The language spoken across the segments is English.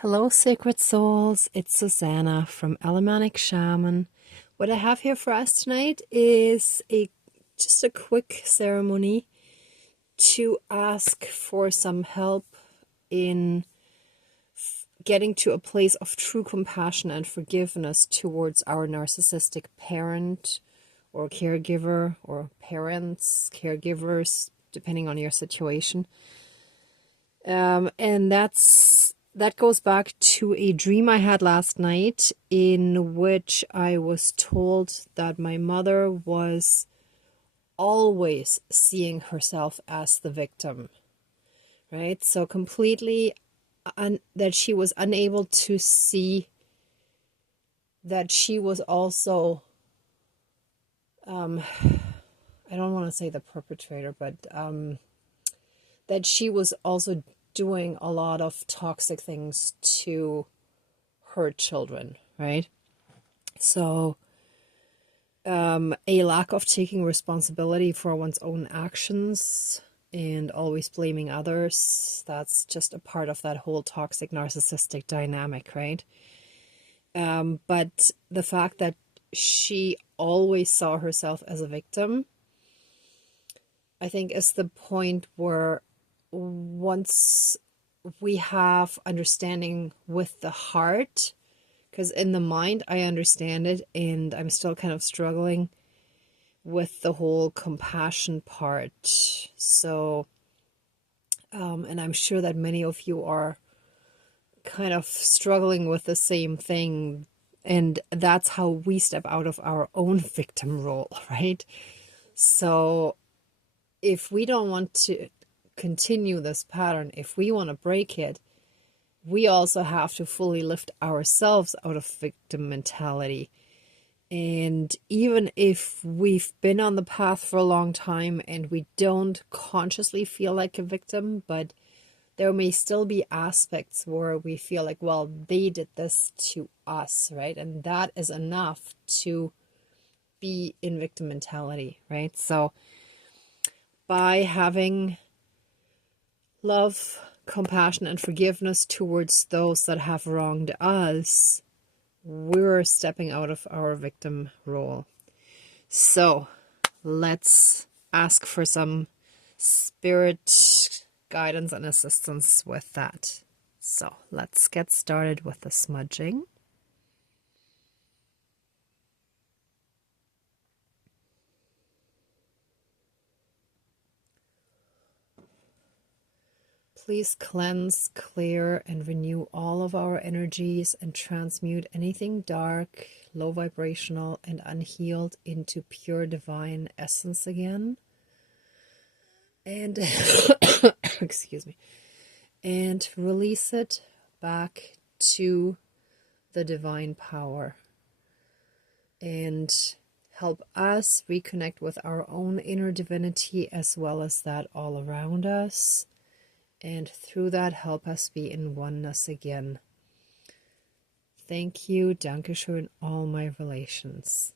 Hello, sacred souls. It's Susanna from Alamanic Shaman. What I have here for us tonight is just a quick ceremony to ask for some help in getting to a place of true compassion and forgiveness towards our narcissistic parent or caregiver, or parents, caregivers, depending on your situation. And that goes back to a dream I had last night, in which I was told that my mother was always seeing herself as the victim, right? So completely that she was unable to see that she was also, I don't want to say the perpetrator, but that she was also doing a lot of toxic things to her children, right? So a lack of taking responsibility for one's own actions and always blaming others, that's just a part of that whole toxic narcissistic dynamic, right? But the fact that she always saw herself as a victim, I think, is the point where once we have understanding with the heart, because in the mind I understand it, and I'm still kind of struggling with the whole compassion part. So and I'm sure that many of you are kind of struggling with the same thing, and that's how we step out of our own victim role, right? So if we don't want to continue this pattern, if we want to break it, we also have to fully lift ourselves out of victim mentality. And even if we've been on the path for a long time and we don't consciously feel like a victim, but there may still be aspects where we feel like, well, they did this to us, right? And that is enough to be in victim mentality, right? So by having love, compassion, and forgiveness towards those that have wronged us, we're stepping out of our victim role. So let's ask for some spirit guidance and assistance with that. So let's get started with the smudging. Please cleanse, clear, and renew all of our energies and transmute anything dark, low vibrational, and unhealed into pure divine essence again. And excuse me. And release it back to the divine power. And help us reconnect with our own inner divinity as well as that all around us. And through that, help us be in oneness again. Thank you, Dankeschön, all my relations.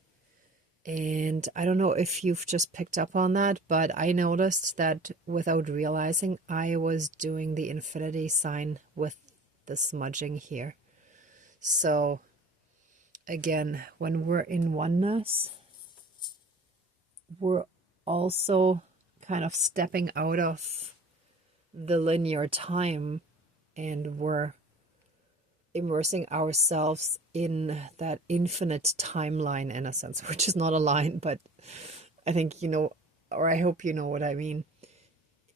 And I don't know if you've just picked up on that, but I noticed that without realizing, I was doing the infinity sign with the smudging here. So again, when we're in oneness, we're also kind of stepping out of the linear time, and we're immersing ourselves in that infinite timeline, in a sense, which is not a line, but I think you know, or I hope you know what I mean,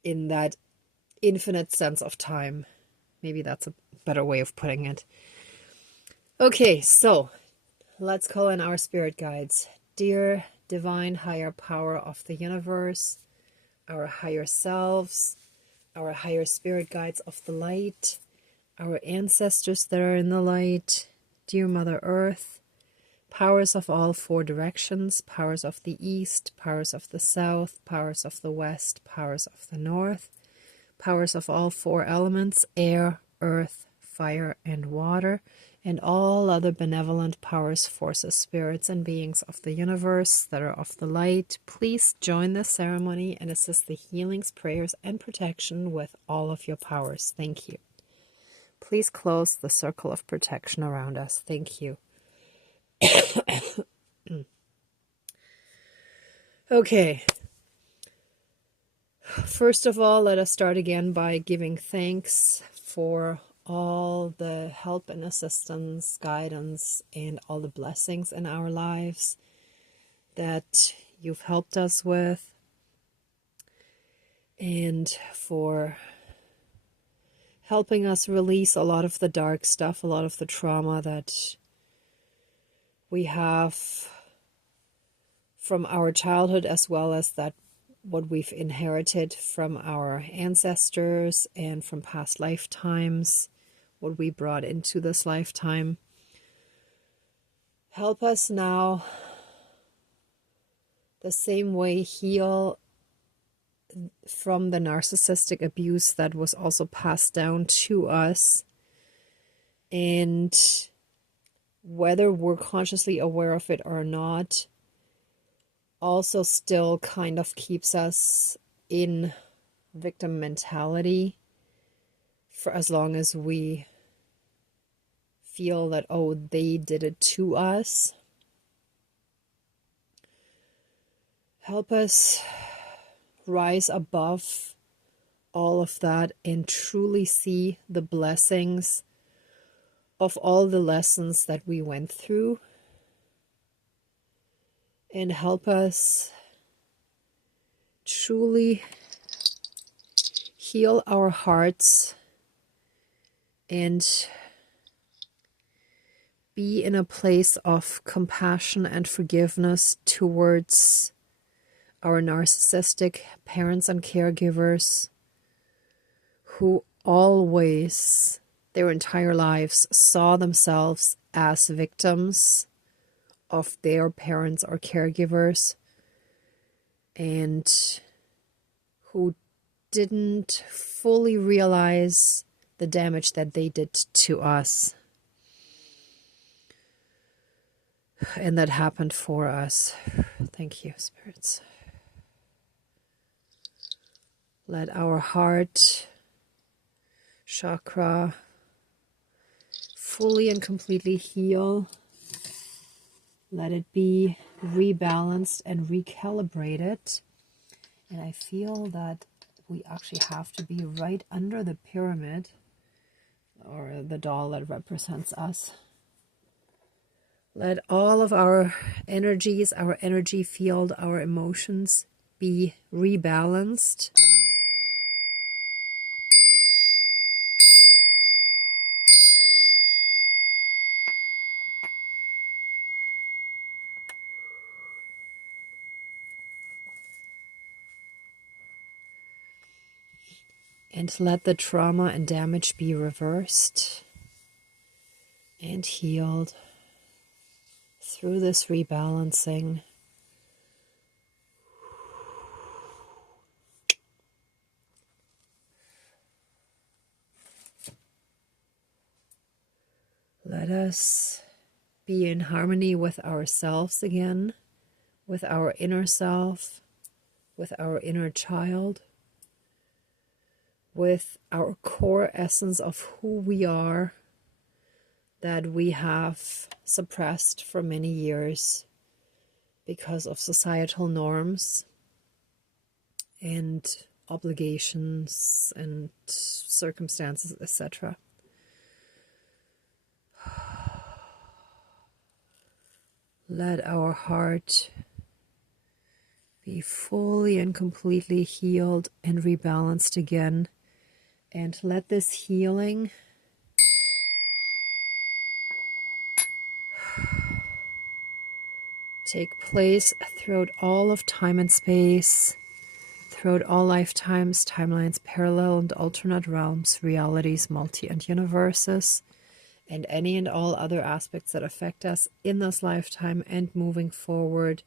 in that infinite sense of time. Maybe that's a better way of putting it. Okay, so let's call in our spirit guides. Dear divine higher power of the universe, our higher selves, our higher spirit guides of the light, our ancestors that are in the light, dear Mother Earth, powers of all four directions, powers of the east, powers of the south, powers of the west, powers of the north, powers of all four elements, air, earth, fire, and water, and all other benevolent powers, forces, spirits, and beings of the universe that are of the light, please join the ceremony and assist the healings, prayers, and protection with all of your powers. Thank you. Please close the circle of protection around us. Thank you. Okay. First of all, let us start again by giving thanks for all the help and assistance, guidance, and all the blessings in our lives that you've helped us with, and for helping us release a lot of the dark stuff, a lot of the trauma that we have from our childhood, as well as that what we've inherited from our ancestors and from past lifetimes, what we brought into this lifetime. Help us now the same way heal from the narcissistic abuse that was also passed down to us, and whether we're consciously aware of it or not, also still kind of keeps us in victim mentality for as long as we feel that, oh, they did it to us. Help us rise above all of that and truly see the blessings of all the lessons that we went through, and help us truly heal our hearts and be in a place of compassion and forgiveness towards our narcissistic parents and caregivers who always, their entire lives, saw themselves as victims of their parents or caregivers, and who didn't fully realize the damage that they did to us. And that happened for us. Thank you, spirits. Let our heart chakra fully and completely heal. Let it be rebalanced and recalibrated. And I feel that we actually have to be right under the pyramid, or the doll that represents us. Let all of our energies, our energy field, our emotions be rebalanced. And let the trauma and damage be reversed and healed through this rebalancing. Let us be in harmony with ourselves again, with our inner self, with our inner child, with our core essence of who we are, that we have suppressed for many years because of societal norms and obligations and circumstances, etc. Let our heart be fully and completely healed and rebalanced again. And let this healing take place throughout all of time and space, throughout all lifetimes, timelines, parallel and alternate realms, realities, multi and universes, and any and all other aspects that affect us in this lifetime and moving forward.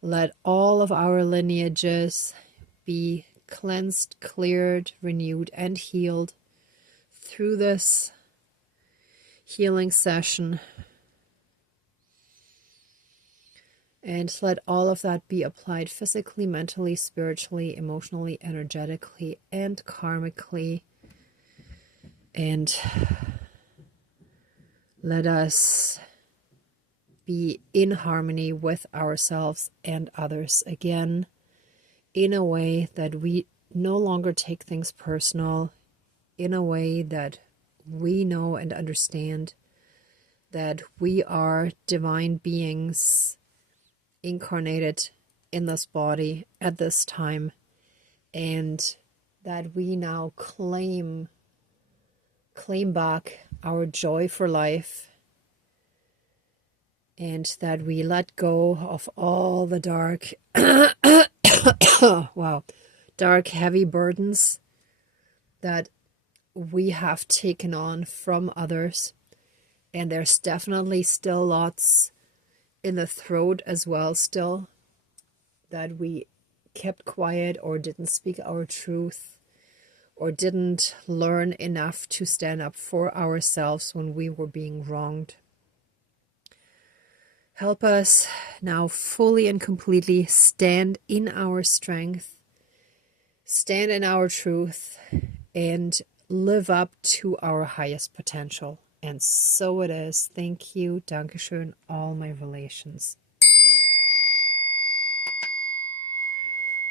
Let all of our lineages be cleansed, cleared, renewed, and healed through this healing session. And let all of that be applied physically, mentally, spiritually, emotionally, energetically, and karmically. And let us be in harmony with ourselves and others again, in a way that we no longer take things personal, in a way that we know and understand that we are divine beings incarnated in this body at this time, and that we now claim back our joy for life, and that we let go of all the dark wow, dark, heavy burdens that we have taken on from others. And there's definitely still lots in the throat as well, still, that we kept quiet or didn't speak our truth or didn't learn enough to stand up for ourselves when we were being wronged. Help us now fully and completely stand in our strength, stand in our truth, and live up to our highest potential. And so it is. Thank you. Dankeschön, all my relations.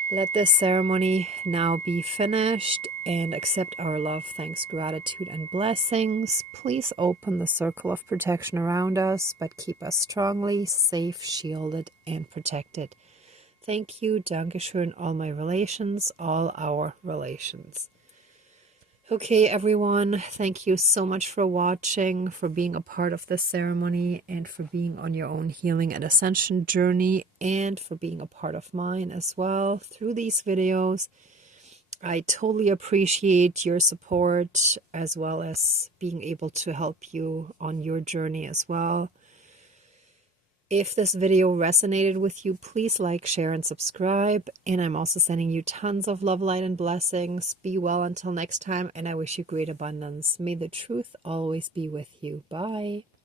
Let this ceremony now be finished, and accept our love, thanks, gratitude, and blessings. Please open the circle of protection around us, but keep us strongly safe, shielded, and protected. Thank you. Dankeschön, all my relations, all our relations. Okay, everyone, thank you so much for watching, for being a part of this ceremony, and for being on your own healing and ascension journey, and for being a part of mine as well through these videos. I totally appreciate your support, as well as being able to help you on your journey as well. If this video resonated with you, please like, share, and subscribe. And I'm also sending you tons of love, light, and blessings. Be well until next time, and I wish you great abundance. May the truth always be with you. Bye.